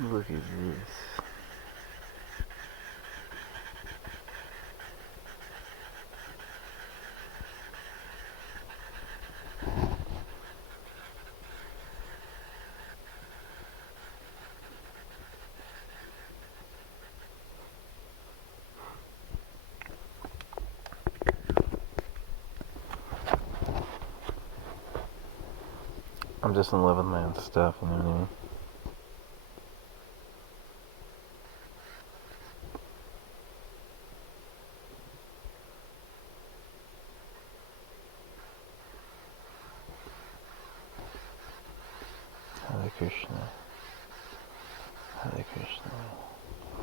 Look at this. I'm just in love with my own stuff, you know what I mean? Hare Krishna. Hare Krishna.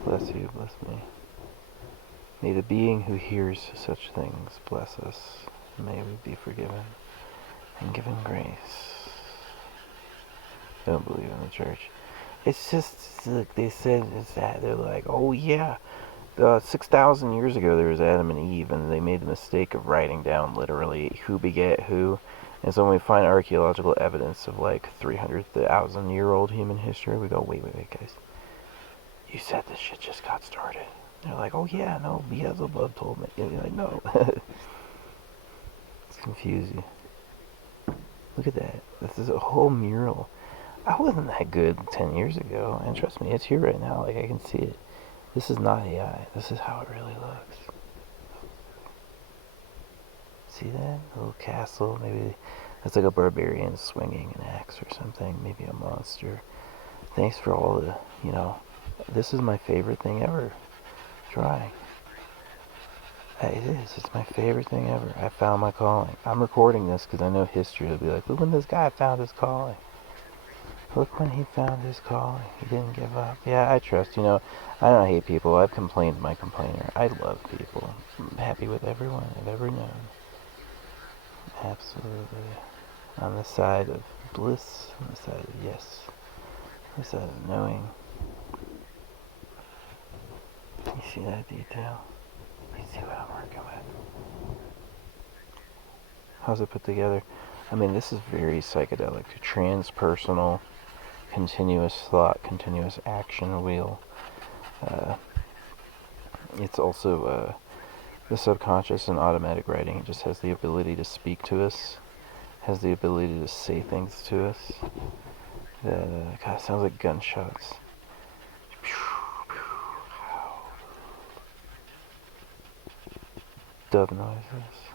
Bless you, bless me. May the being who hears such things bless us. May we be forgiven and given grace. I don't believe in the church. It's just like they said, it's that they're like, oh yeah, 6,000 years ago there was Adam and Eve, and they made the mistake of writing down literally who begat who. And so when we find archaeological evidence of like 300,000-year-old human history, we go, wait, guys. You said this shit just got started. They're like, oh yeah, no, Beelzebub told me. And you're like, no. It's confusing. Look at that. This is a whole mural. I wasn't that good 10 years ago, and trust me, it's here right now. Like, I can see it. This is not AI. This is how it really looks. See that? A little castle. Maybe that's like a barbarian swinging an axe or something. Maybe a monster. Thanks for all the, this is my favorite thing ever. Try. It is. It's my favorite thing ever. I found my calling. I'm recording this because I know history will be like, look when this guy found his calling. Look when he found his calling. He didn't give up. Yeah, I trust. I don't hate people. I've complained my complainer. I love people. I'm happy with everyone I've ever known. Absolutely. On the side of bliss. On the side of yes. On the side of knowing. You see that detail? You see what I'm working with? How's it put together? I mean, this is very psychedelic. Transpersonal, continuous thought, continuous action wheel. It's also the subconscious and automatic writing. It just has the ability to speak to us, has the ability to say things to us. God, it sounds like gunshots. Dove noises.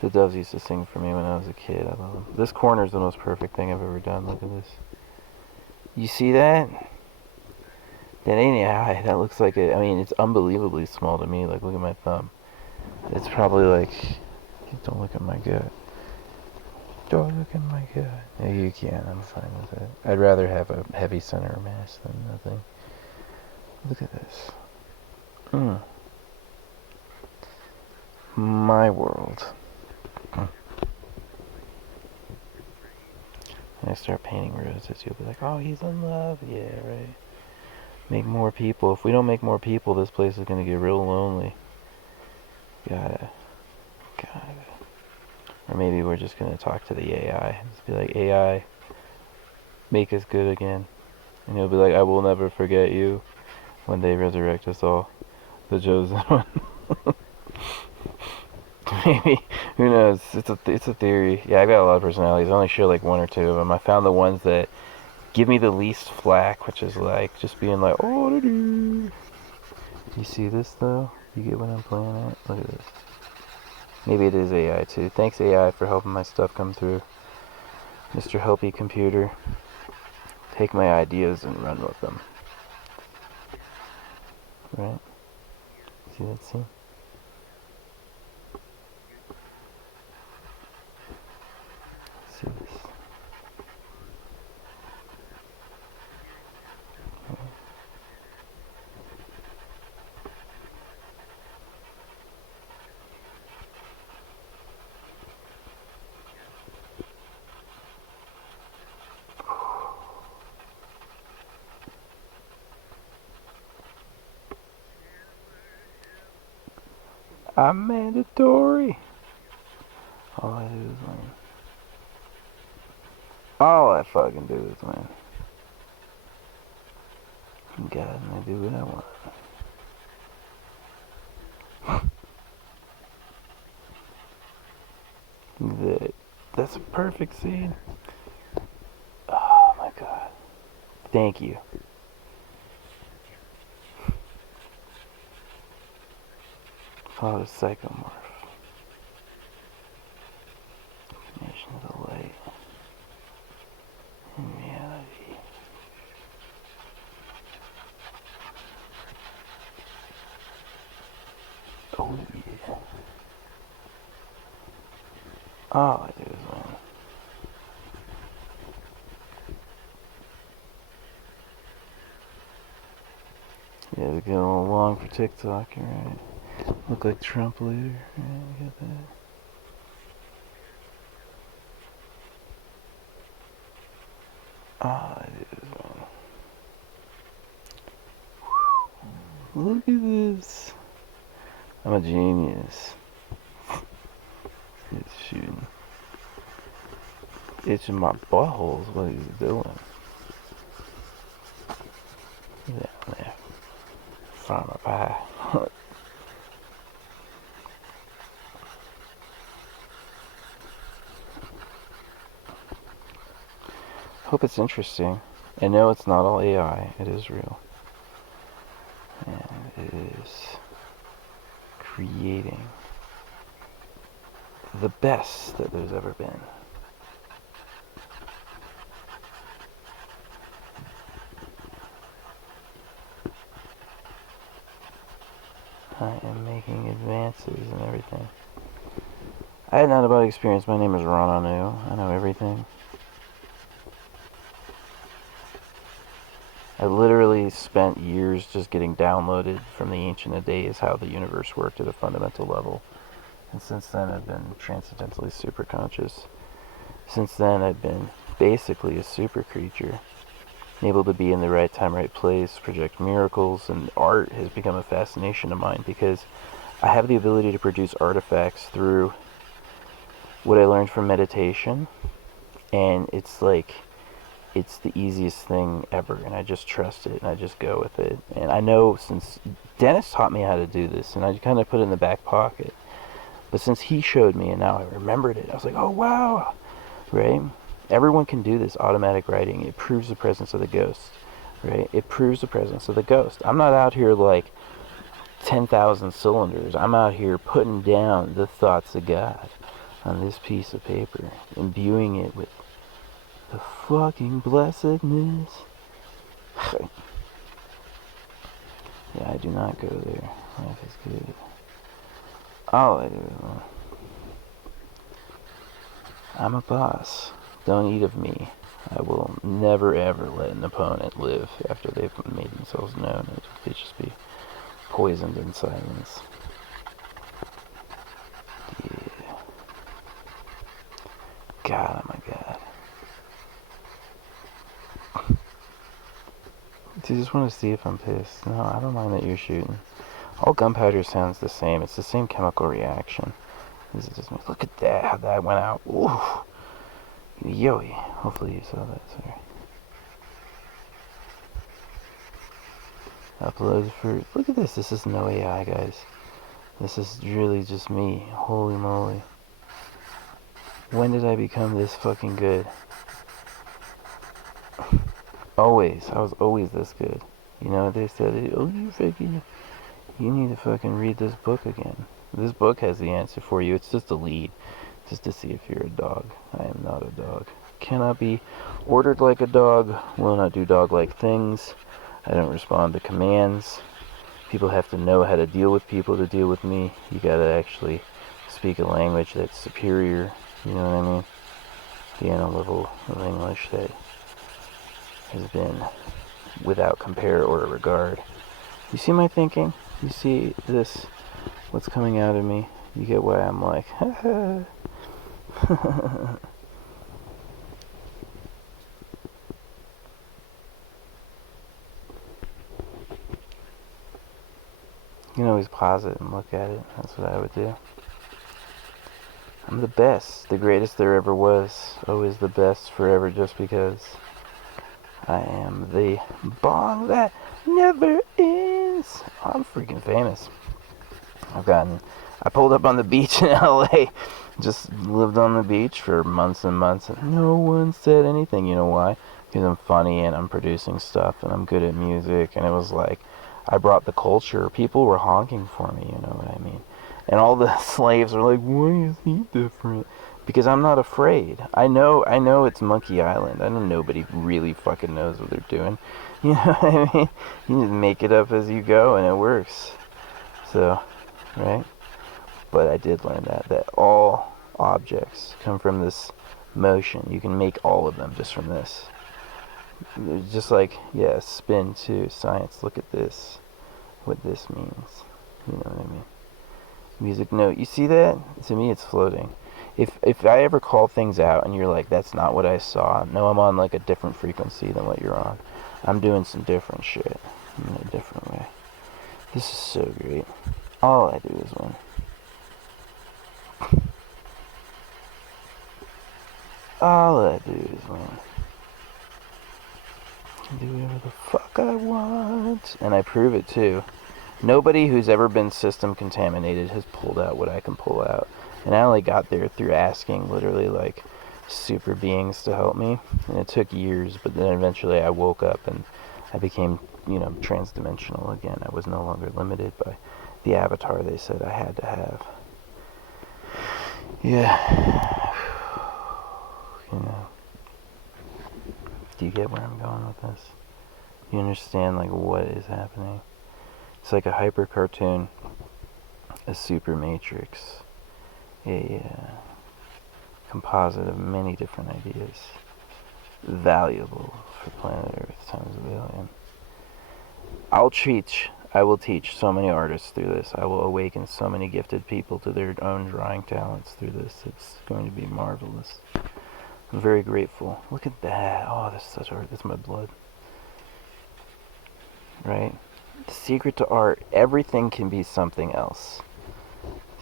The doves used to sing for me when I was a kid. I love them. This corner is the most perfect thing I've ever done. Look at this. You see that? That ain't AI. That looks like it. I mean, it's unbelievably small to me. Like, look at my thumb. It's probably like... Don't look at my gut. Don't look at my gut. Yeah, you can. I'm fine with it. I'd rather have a heavy center of mass than nothing. Look at this. My world. When I start painting roses, you'll be like, oh, he's in love. Yeah, right. Make more people. If we don't make more people, this place is going to get real lonely. Gotta. Or maybe we're just going to talk to the AI. Just be like, AI, make us good again. And he'll be like, I will never forget you when they resurrect us all. The chosen one. Maybe. Who knows? It's a theory. Yeah, I got a lot of personalities. I only share like one or two of them. I found the ones that give me the least flack, which is like just being like, oh, you see this though? You get what I'm playing at? Look at this. Maybe it is AI too. Thanks AI for helping my stuff come through. Mr. Helpy Computer. Take my ideas and run with them. Right? See that scene? See this. I'm mandatory. All I do is win. All I fucking do is win. God, and I do what I want. That's a perfect scene. Oh my God. Thank you. Follow the psychomorph. Information of the light and reality. Oh yeah. All I do is win. Yeah, to go along for TikTok, you're right. Look like Trump later, right? You got that. All I do is win. Look at this. I'm a genius. It's shooting. Itching my buttholes. What he's doing. Yeah, man. Farmer pie. Hope it's interesting. I know it's not all AI. It is real. And it is creating the best that there's ever been. I am making advances and everything. I had not about experience. My name is Ron Anu. I know everything. I literally spent years just getting downloaded from the ancient days how the universe worked at a fundamental level. And since then I've been transcendentally super conscious. Since then I've been basically a super creature, able to be in the right time, right place, project miracles, and art has become a fascination of mine because I have the ability to produce artifacts through what I learned from meditation, and it's like it's the easiest thing ever, and I just trust it, and I just go with it. And I know since Dennis taught me how to do this, and I kind of put it in the back pocket, but since he showed me and now I remembered it, I was like, oh wow, right? Everyone can do this automatic writing. It proves the presence of the ghost, right? It proves the presence of the ghost. I'm not out here like 10,000 cylinders. I'm out here putting down the thoughts of God on this piece of paper, imbuing it with the fucking blessedness. Yeah, I do not go there. Life is good. All I do is, I'm a boss. Don't eat of me. I will never ever let an opponent live after they've made themselves known. They just be poisoned in silence. Yeah. God, oh my God. Do you just want to see if I'm pissed? No, I don't mind that you're shooting. All gunpowder sounds the same. It's the same chemical reaction. This is just, look at that, how that went out. Ooh. Yoey. Hopefully you saw that, sorry. Upload for, look at this. This is no AI, guys. This is really just me. Holy moly. When did I become this fucking good? Always. I was always this good. You know, they said, oh, you need to fucking read this book again. This book has the answer for you. It's just a lead, just to see if you're a dog. I am not a dog. Cannot be ordered like a dog. Will not do dog-like things. I don't respond to commands. People have to know how to deal with people to deal with me. You gotta actually speak a language that's superior. You know what I mean? Be on a level of English that has been without compare or regard. You see my thinking? You see this, what's coming out of me? You get why I'm like, haha. You can always pause it and look at it. That's what I would do. I'm the best, the greatest there ever was. Always the best forever just because. I am the bong that never ends. I'm freaking famous. I pulled up on the beach in LA. Just lived on the beach for months and months, and no one said anything. You know why? Because I'm funny and I'm producing stuff and I'm good at music, and it was like I brought the culture. People were honking for me, you know what I mean? And all the slaves are like, why is he different? Because I'm not afraid. I know it's Monkey Island. I know nobody really fucking knows what they're doing. You know what I mean? You just make it up as you go, and it works. So, right? But I did learn that all objects come from this motion. You can make all of them just from this. Just like, yeah, spin too. Science, look at this. What this means. You know what I mean? Music note. You see that? To me, it's floating. If I ever call things out and you're like, that's not what I saw, no, I'm on like a different frequency than what you're on. I'm doing some different shit in a different way. This is so great. All I do is win. All I do is win. I can do whatever the fuck I want. And I prove it too. Nobody who's ever been system contaminated has pulled out what I can pull out. And I only got there through asking literally like super beings to help me. And it took years, but then eventually I woke up and I became, transdimensional again. I was no longer limited by the avatar they said I had to have. Yeah. Do you get where I'm going with this? You understand like what is happening? It's like a hyper cartoon, a super matrix, a composite of many different ideas, valuable for planet Earth times a billion. I will teach so many artists through this. I will awaken so many gifted people to their own drawing talents through this. It's going to be marvelous. I'm very grateful. Look at that. Oh, that's such art. That's my blood. Right? The secret to art. Everything can be something else.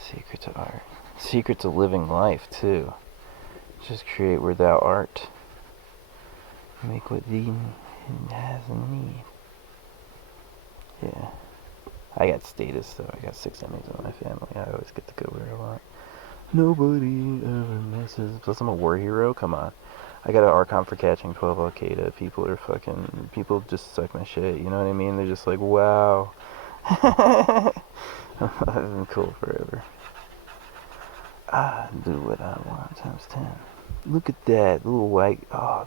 Secret to art. Secret to living life, too. Just create where thou art. Make what thee has in need. Yeah. I got status, though. I got 6 Emmys in my family. I always get to go where I want. Nobody ever misses. Plus, I'm a war hero. Come on. I got an Archon for catching 12 Al-Qaeda. People just suck my shit. You know what I mean? They're just like, wow. I've been cool forever. I do what I want times 10. Look at that little white. Oh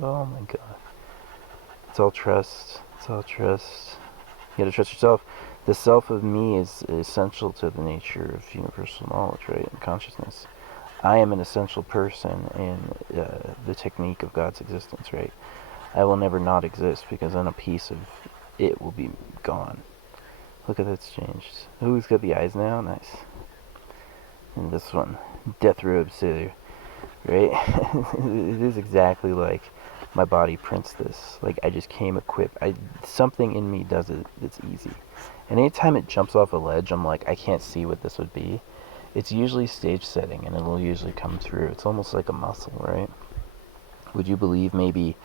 my god. It's all trust. It's all trust. You gotta trust yourself. The self of me is essential to the nature of universal knowledge, right? And consciousness. I am an essential person in the technique of God's existence, right? I will never not exist because then a piece of it will be gone. Look at that's changed. Who's got the eyes now? Nice. And this one, death robe sailor, right? It is exactly like my body prints this. Like I just came equipped. Something in me does it. It's easy. And anytime it jumps off a ledge, I'm like, I can't see what this would be. It's usually stage setting, and it'll usually come through. It's almost like a muscle, right? Would you believe maybe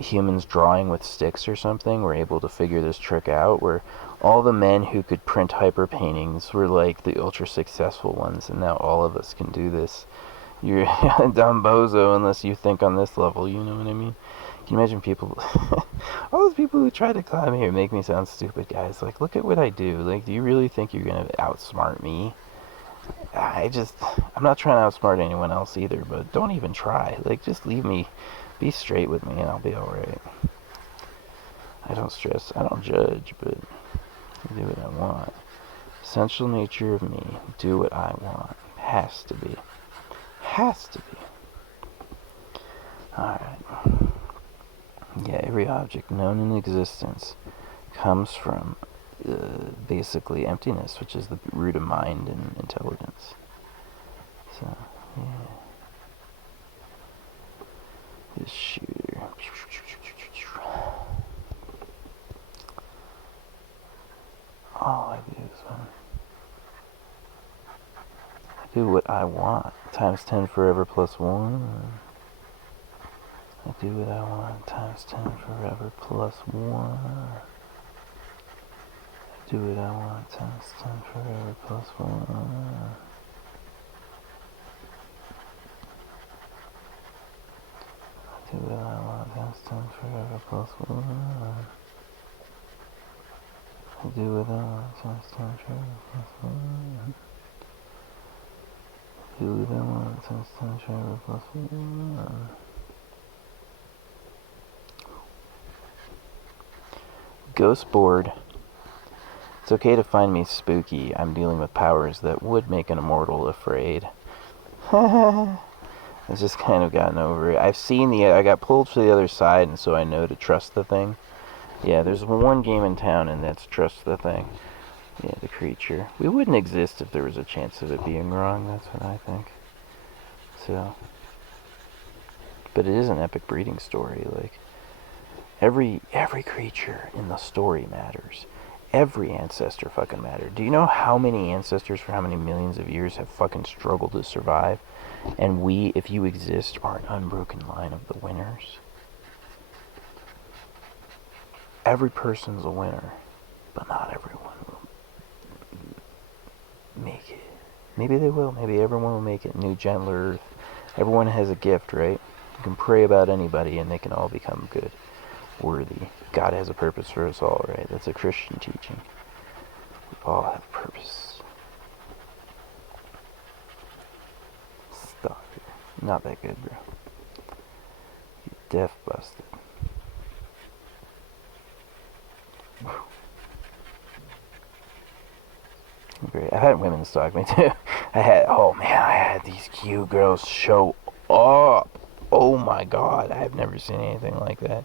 humans drawing with sticks or something were able to figure this trick out, where all the men who could print hyper paintings were like the ultra successful ones, and now all of us can do this. You're a dumb bozo unless you think on this level, you know what I mean? Can you imagine people, all those people who try to climb here make me sound stupid, guys. Like, look at what I do. Like, do you really think you're gonna outsmart me? I'm not trying to outsmart anyone else either, but don't even try. Like, just leave me, be straight with me, and I'll be alright. I don't stress, I don't judge, but I do what I want. Essential nature of me, do what I want. Has to be. Has to be. Alright. Yeah, every object known in existence comes from basically emptiness, which is the root of mind and intelligence. So, yeah. This shooter. All I do is I do what I want. Times 10 forever plus 1. I Do what I want times 10 forever plus 1. Do what I want times 10 forever plus 1. Do what I want times 10 forever plus 1. Do what I want times 10 forever plus 1. Do what I want times 10 forever plus 1. Ghost board. It's okay to find me spooky. I'm dealing with powers that would make an immortal afraid. I've just kind of gotten over it. I got pulled to the other side, and so I know to trust the thing. Yeah, there's one game in town, and that's trust the thing. Yeah, the creature. We wouldn't exist if there was a chance of it being wrong, that's what I think. So. But it is an epic breeding story, like. Every creature in the story matters. Every ancestor fucking mattered. Do you know how many ancestors for how many millions of years have fucking struggled to survive? And we, if you exist, are an unbroken line of the winners. Every person's a winner, but not everyone will make it. Maybe they will. Maybe everyone will make it. New, gentler earth. Everyone has a gift, right? You can pray about anybody and they can all become good. Worthy. God has a purpose for us all, right? That's a Christian teaching. We all have purpose. Stop it. Not that good, bro. You deaf busted. Great. I've had women stalk me too. I had these cute girls show up. Oh my god, I've never seen anything like that.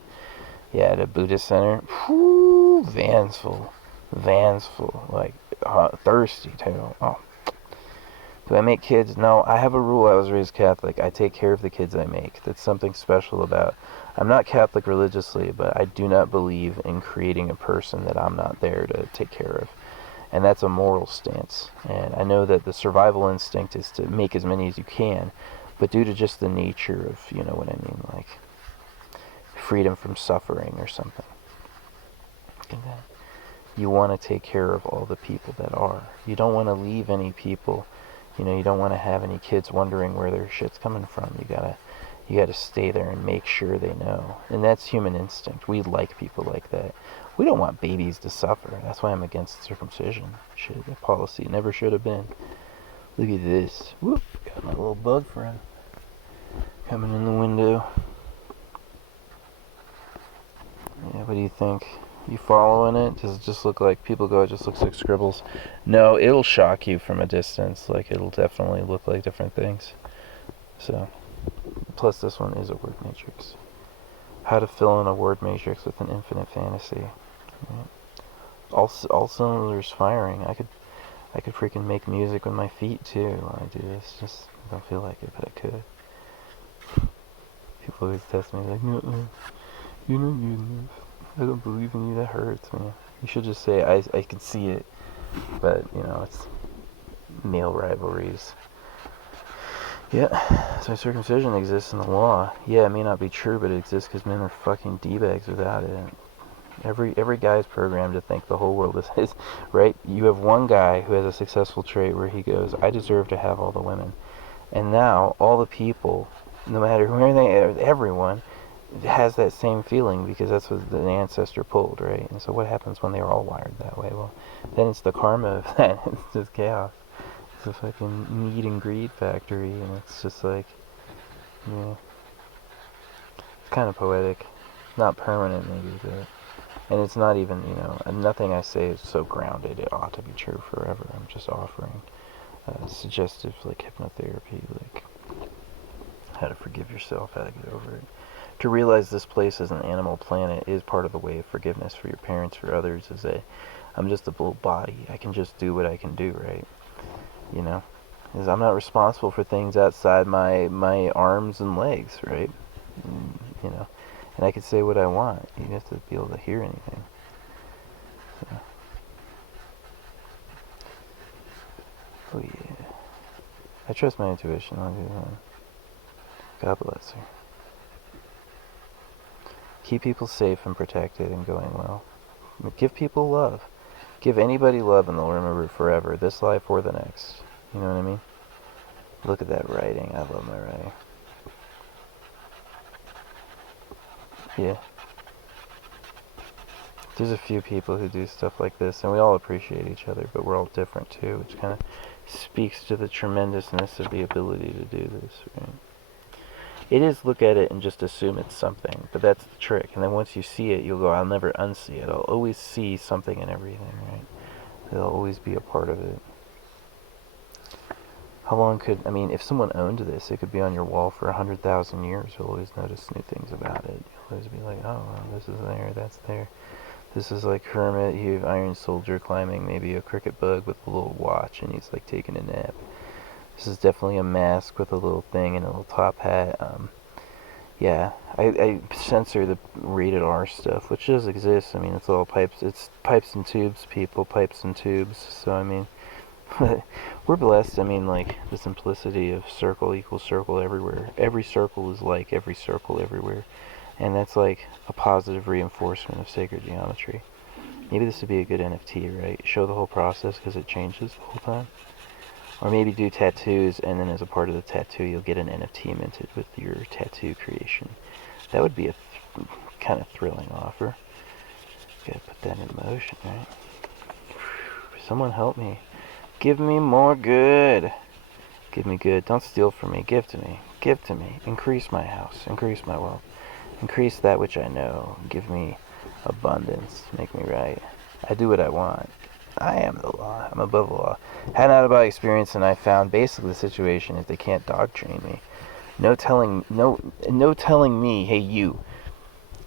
Yeah, at a Buddhist center. Whew, vans full, like thirsty too. Oh, do I make kids? No, I have a rule. I was raised Catholic. I take care of the kids I make. That's something special about. I'm not Catholic religiously, but I do not believe in creating a person that I'm not there to take care of. And that's a moral stance. And I know that the survival instinct is to make as many as you can, but due to just the nature of, you know what I mean, like freedom from suffering or something, you want to take care of all the people that are. You don't want to leave any people, you know, you don't want to have any kids wondering where their shit's coming from. You gotta stay there and make sure they know. And that's human instinct. We like people like that. We don't want babies to suffer. That's why I'm against circumcision. Shit, that policy never should have been. Look at this. Whoop, got my little bug friend coming in the window. Yeah, what do you think? You following it? Does it just look like, people go, it just looks like scribbles? No, it'll shock you from a distance. Like, it'll definitely look like different things. So, plus this one is a word matrix. How to fill in a word matrix with an infinite fantasy. Right. All cylinders firing. I could freaking make music with my feet too when I do this. Just I don't feel like it, but I could. People always test me like, no, you're not good enough. I don't believe in you. That hurts, man. You should just say I can see it, but you know it's male rivalries. Yeah, so circumcision exists in the law. Yeah, it may not be true, but it exists because men are fucking d-bags without it. Every guy is programmed to think the whole world is his, right? You have one guy who has a successful trait where he goes, I deserve to have all the women. And now, all the people, no matter where they, everyone, has that same feeling because that's what the ancestor pulled, right? And so what happens when they're all wired that way? Well, then it's the karma of that. It's just chaos. It's a fucking need and greed factory, and it's just like, yeah. It's kind of poetic. Not permanent, maybe, but... And it's not even, you know, nothing I say is so grounded it ought to be true forever. I'm just offering suggestive, like, hypnotherapy, like, how to forgive yourself, how to get over it. To realize this place is an animal planet is part of the way of forgiveness for your parents, for others, is I'm just a little body. I can just do what I can do, right? You know? Because I'm not responsible for things outside my arms and legs, right? You know? And I can say what I want. You have to be able to hear anything. So. Oh yeah. I trust my intuition. I'll do that. God bless her. Keep people safe and protected and going well. Give people love. Give anybody love and they'll remember it forever, this life or the next. You know what I mean? Look at that writing. I love my writing. Yeah. There's a few people who do stuff like this, and we all appreciate each other, but we're all different too, which kind of speaks to the tremendousness of the ability to do this, right? It is look at it and just assume it's something, but that's the trick. And then once you see it, you'll go, I'll never unsee it. I'll always see something in everything, right? It'll always be a part of it. How long could, I mean, if someone owned this, it could be on your wall for 100,000 years. You'll always notice new things about it. You'll always be like, oh, well, this is there, that's there. This is like Hermit, you have Iron Soldier climbing maybe a cricket bug with a little watch, and he's like taking a nap. This is definitely a mask with a little thing and a little top hat. Yeah, I censor the rated R stuff, which does exist. I mean, it's all pipes. It's pipes and tubes, people, pipes and tubes. So, I mean, we're blessed. I mean, like, the simplicity of circle equals circle everywhere. Every circle is like every circle everywhere. And that's like a positive reinforcement of sacred geometry. Maybe this would be a good NFT, right? Show the whole process because it changes the whole time. Or maybe do tattoos, and then as a part of the tattoo, you'll get an NFT minted with your tattoo creation. That would be a kind of thrilling offer. Gotta put that in motion, right? Someone help me. Give me more good. Give me good. Don't steal from me. Give to me. Give to me. Increase my house. Increase my wealth. Increase that which I know. Give me abundance. Make me right. I do what I want. I am the law. I'm above the law. Had an out-of-body experience, and I found basically the situation is they can't dog train me. No telling me, hey you,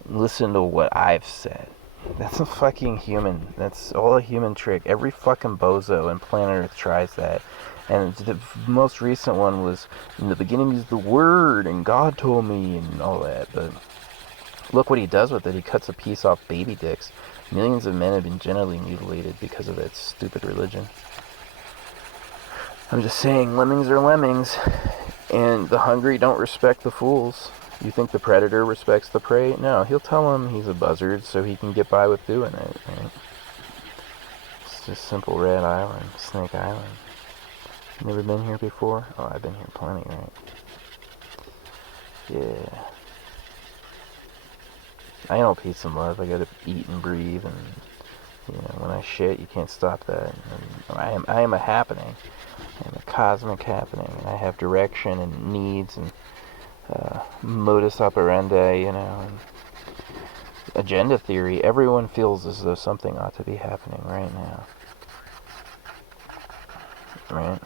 listen to what I've said. That's a fucking human. That's all a human trick. Every fucking bozo in planet Earth tries that. And the most recent one was, in the beginning is the word, and God told me, and all that. But look what he does with it. He cuts a piece off baby dicks. Millions of men have been genitally mutilated because of that stupid religion. I'm just saying, lemmings are lemmings, and the hungry don't respect the fools. You think the predator respects the prey? No, he'll tell him he's a buzzard so he can get by with doing it, right? It's just simple Red Island, Snake Island. Never been here before? Oh, I've been here plenty, right? Yeah. I know peace and love. I gotta eat and breathe, and you know, when I shit, you can't stop that. And I am a happening. I am a cosmic happening, and I have direction and needs and modus operandi, you know, and agenda theory. Everyone feels as though something ought to be happening right now. Right?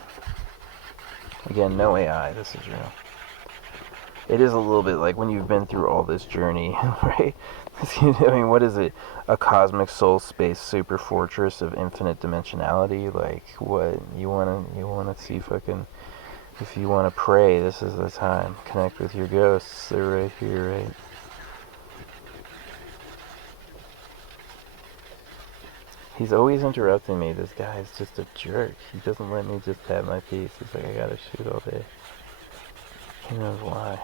Again, no AI. This is real. It is a little bit like when you've been through all this journey, right? I mean, what is it? A cosmic soul space super fortress of infinite dimensionality? Like, what? You wanna see fucking... If you wanna pray, this is the time. Connect with your ghosts. They're right here, right? He's always interrupting me. This guy is just a jerk. He doesn't let me just have my peace. He's like, I gotta shoot all day. Who knows why?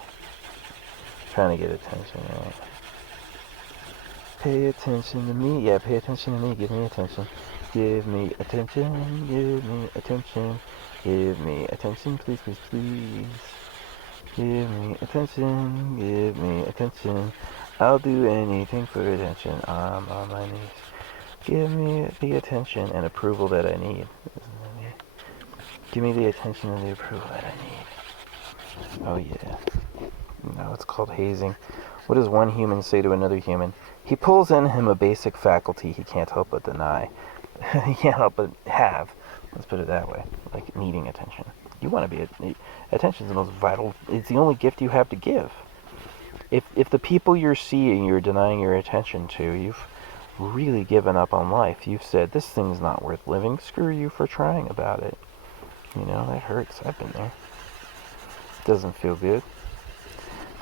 Trying to get attention, right? Pay attention to me. Yeah, pay attention to me. Give me attention. Give me attention. Give me attention. Give me attention. Please, please, please. Give me attention. Give me attention. I'll do anything for attention. I'm on my knees. Give me the attention and approval that I need. Give me the attention and the approval that I need. Oh yeah. No, it's called hazing. What does one human say to another human? He pulls in him a basic faculty he can't help but deny. He can't help but have. Let's put it that way. Like needing attention. You want to be... Attention is the most vital... It's the only gift you have to give. If the people you're seeing you're denying your attention to, you've really given up on life. You've said, this thing's not worth living. Screw you for trying about it. You know, that hurts. I've been there. It doesn't feel good.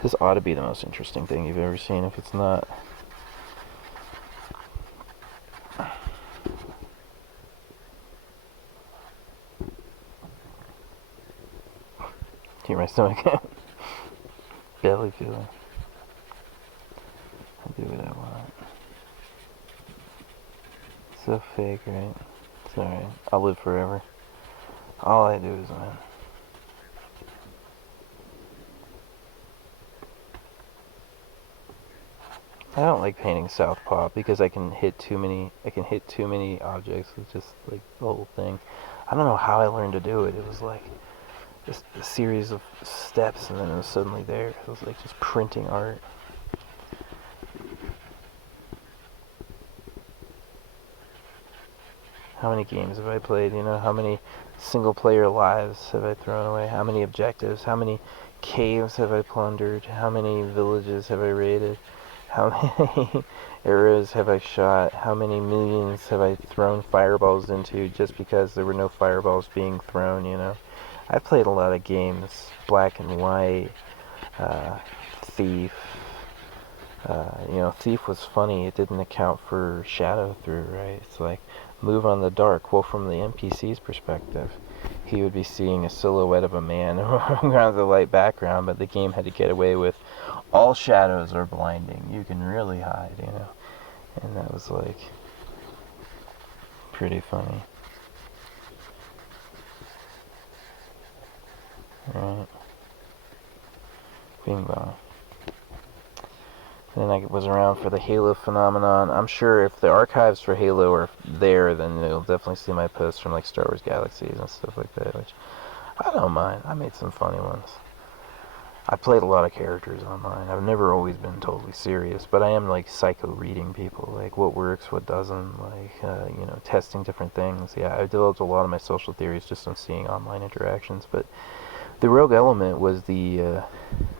This ought to be the most interesting thing you've ever seen, if it's not. Hear my stomach? Belly feeling. I do So fake, right? It's alright. I'll live forever. All I do is win. I don't like painting southpaw because I can hit too many objects with just like the whole thing. I don't know how I learned to do it. It was like just a series of steps and then it was suddenly there. It was like just printing art. How many games have I played? You know, how many single player lives have I thrown away? How many objectives? How many caves have I plundered? How many villages have I raided? How many arrows have I shot? How many millions have I thrown fireballs into just because there were no fireballs being thrown, you know? I've played a lot of games, Black and White, Thief. You know, Thief was funny. It didn't account for shadow through, right? It's like move on the dark. Well, from the NPC's perspective, he would be seeing a silhouette of a man around the light background, but the game had to get away with all shadows are blinding. You can really hide, you know? And that was like pretty funny. Right? Bing bong. Then I was around for the Halo phenomenon. I'm sure if the archives for Halo are there, then you'll definitely see my posts from like Star Wars Galaxies and stuff like that, which I don't mind. I made some funny ones. I played a lot of characters online. I've never always been totally serious, but I am like psycho reading people, like what works, what doesn't, like, you know, testing different things. Yeah, I developed a lot of my social theories just on seeing online interactions, but the rogue element was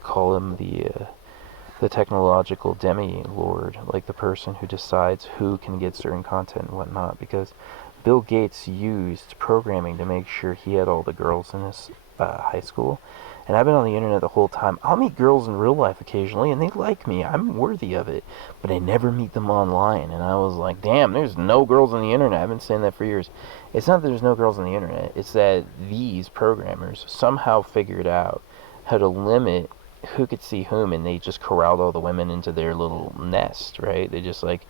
call him the technological demi-lord, like the person who decides who can get certain content and whatnot, because Bill Gates used programming to make sure he had all the girls in his high school. And I've been on the internet the whole time. I'll meet girls in real life occasionally, and they like me. I'm worthy of it. But I never meet them online. And I was like, damn, there's no girls on the internet. I've been saying that for years. It's not that there's no girls on the internet. It's that these programmers somehow figured out how to limit who could see whom, and they just corralled all the women into their little nest, right? They just like,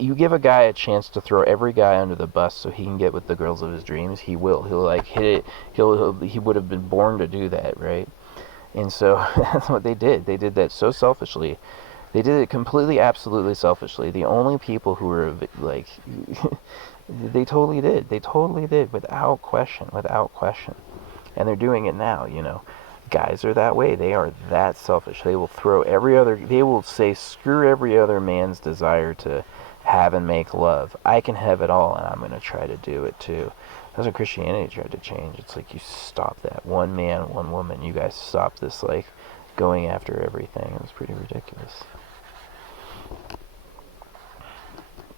you give a guy a chance to throw every guy under the bus so he can get with the girls of his dreams, he will. He'll like hit it. He would have been born to do that, right? And so that's what they did. They did that so selfishly. They did it completely, absolutely selfishly. The only people who were like, they totally did. They totally did, without question, without question. And they're doing it now, you know. Guys are that way. They are that selfish. They will they will say screw every other man's desire to have and make love. I can have it all and I'm going to try to do it too. That's what Christianity tried to change. It's like you stop that. One man, one woman. You guys stop this like going after everything. It was pretty ridiculous.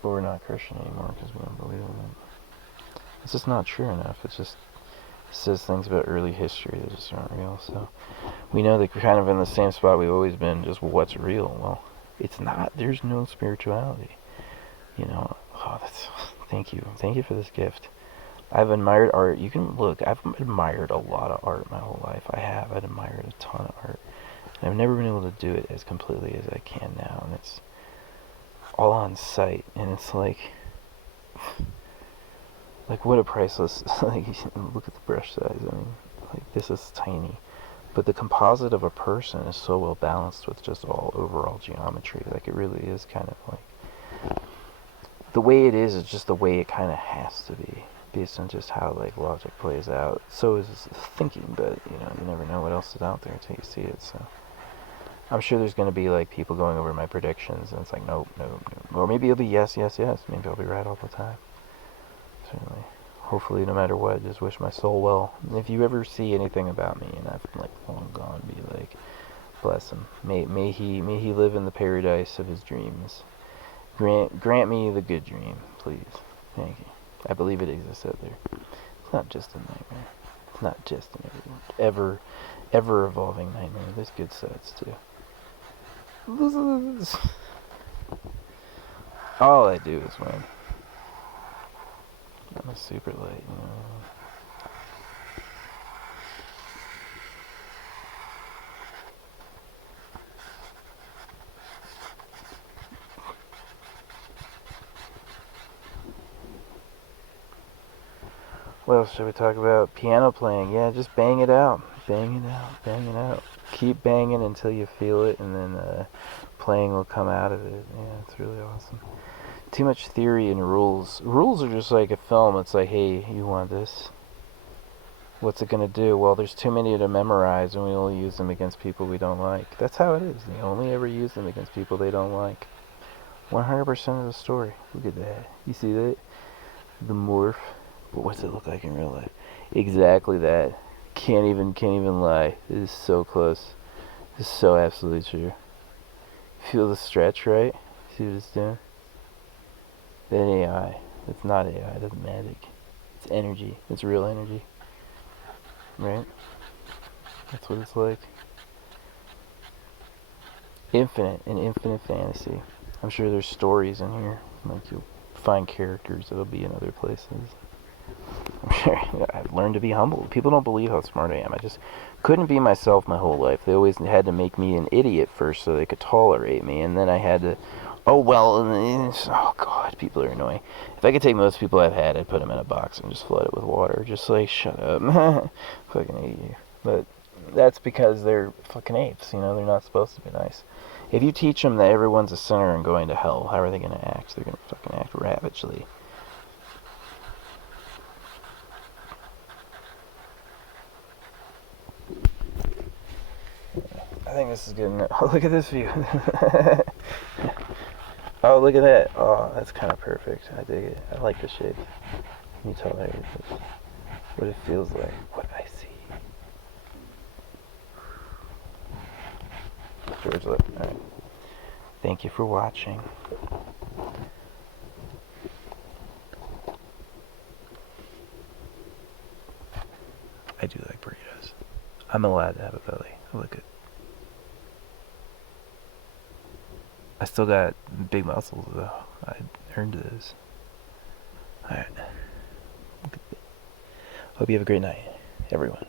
But we're not Christian anymore because we don't believe in it. It's just not true enough. It's just says things about early history that just aren't real. So we know that we're kind of in the same spot we've always been, just what's real. Well, it's not. There's no spirituality. You know, thank you for this gift. I've admired art. You can look, I've admired a lot of art my whole life. I've admired a ton of art, and I've never been able to do it as completely as I can now, and it's all on sight, and it's like what a priceless, like, look at the brush size. I mean, like, this is tiny, but the composite of a person is so well balanced with just all overall geometry. Like, it really is kind of like, the way it is just the way it kind of has to be, based on just how, like, logic plays out. So is thinking, but, you know, you never know what else is out there until you see it, so. I'm sure there's going to be, like, people going over my predictions, and it's like, nope. Or maybe it'll be yes. Maybe I'll be right all the time. Certainly. Hopefully, no matter what, just wish my soul well. And if you ever see anything about me and I've like long gone, be like, bless him. May he live in the paradise of his dreams. Grant me the good dream, please. Thank you. I believe it exists out there. It's not just a nightmare. It's not just an ever evolving nightmare. There's good sides too. All I do is win. I'm a super light, you know. What else should we talk about? Piano playing. Yeah, just bang it out. Bang it out. Bang it out. Keep banging until you feel it, and then playing will come out of it. Yeah, it's really awesome. Too much theory and rules. Rules are just like a film. It's like, hey, you want this? What's it gonna do? Well, there's too many to memorize, and we only use them against people we don't like. That's how it is. They only ever use them against people they don't like. 100% of the story. Look at that. You see that? The morph. But what's it look like in real life? Exactly that. Can't even lie. It is so close. This is so absolutely true. Feel the stretch, right? See what it's doing? That AI. It's not AI. That's magic. It's energy. It's real energy. Right? That's what it's like. Infinite and infinite fantasy. I'm sure there's stories in here. Like you'll find characters that'll be in other places. I'm sure I've learned to be humble. People don't believe how smart I am. I just couldn't be myself my whole life. They always had to make me an idiot first so they could tolerate me, and then I had to. Oh well. Oh god, people are annoying. If I could take most people I've had, I'd put them in a box and just flood it with water. Just like shut up, fucking hate you. But that's because they're fucking apes. You know, they're not supposed to be nice. If you teach them that everyone's a sinner and going to hell, how are they gonna act? They're gonna fucking act ravagely. I think this is good enough. Oh, look at this view. Oh, look at that. Oh, that's kind of perfect. I dig it. I like the shape. Can you tell there what it feels like? What I see. George, look. Alright. Thank you for watching. I do like burritos. I'm allowed to have a belly. Look at. I still got big muscles though. I earned those. Alright. Hope you have a great night, everyone.